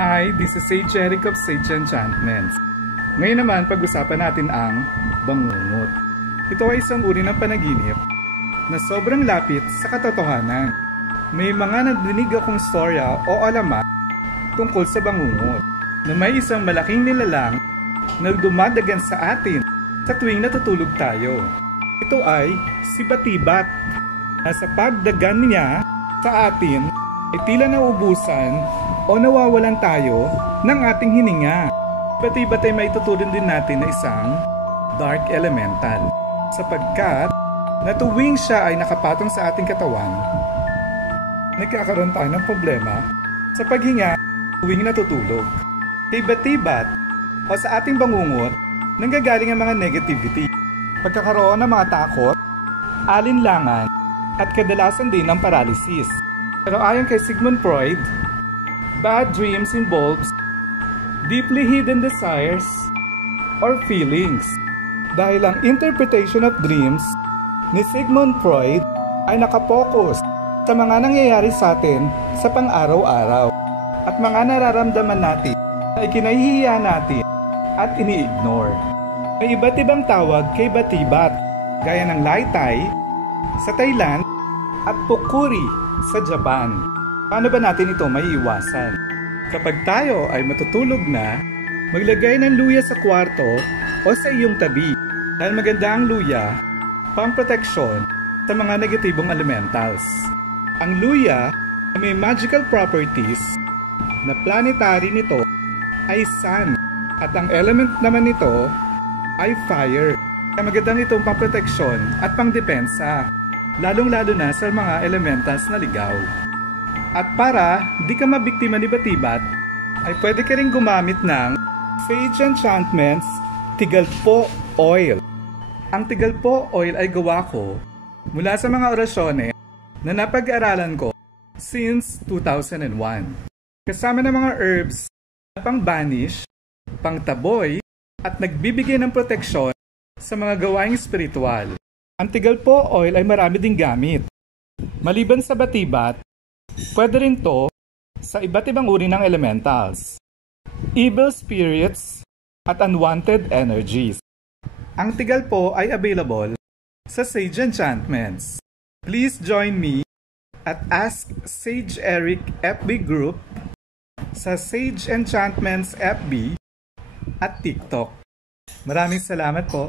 Hi, this is Sage Eric of Sage Enchantments. Ngayon naman, pag-usapan natin ang bangungot. Ito ay isang uri ng panaginip na sobrang lapit sa katotohanan. May mga nadinig akong storya o alamat tungkol sa bangungot na may isang malaking nilalang na dumadagan sa atin sa tuwing natutulog tayo. Ito ay si Batibat na sa pagdagan niya sa atin ay tila naubusan o nawawalan tayo ng ating hininga. Batibat ay maituturing din natin na isang dark elemental sapagkat na tuwing siya ay nakapatong sa ating katawan, nagkakaroon tayo ng problema sa paghinga tuwing natutulog. Kay Batibat o sa ating bangungot, nanggagaling ang mga negativity, pagkakaroon ng mga takot, alinlangan, at kadalasan din ng paralysis. Pero ayon kay Sigmund Freud, bad dreams involves deeply hidden desires or feelings. Dahil ang interpretation of dreams ni Sigmund Freud ay nakapokus sa mga nangyayari sa atin sa pang-araw-araw at mga nararamdaman natin na ikinahihiya natin at ini-ignore. May iba't ibang tawag kay Batibat gaya ng Laitai sa Thailand at Pukuri sa Japan. Paano ba natin ito maiiwasan? Kapag tayo ay matutulog na, maglagay ng luya sa kwarto o sa iyong tabi. Dahil maganda ang luya, pang-proteksyon sa mga negatibong elementals. Ang luya ay may magical properties na planetary nito ay sun at ang element naman nito ay fire. Kaya magandang itong pang-proteksyon at pang-depensa, lalong-lalo na sa mga elementals na ligaw. At para di ka mabiktima ni Batibat, ay pwede ka rin gumamit ng Sage Enchantments Tigalpo Oil. Ang Tigalpo Oil ay gawa ko mula sa mga orasyones na napag-aralan ko since 2001. Kasama ng mga herbs na pang-banish, pang-taboy, at nagbibigay ng proteksyon sa mga gawaing spiritual. Ang Tigalpo Oil ay marami ding gamit. Maliban sa Batibat, pwede rin to sa iba't ibang uri ng elementals, evil spirits, at unwanted energies. Ang Tigalpo ay available sa Sage Enchantments. Please join me at Ask Sage Eric FB group sa Sage Enchantments FB at TikTok. Maraming salamat po.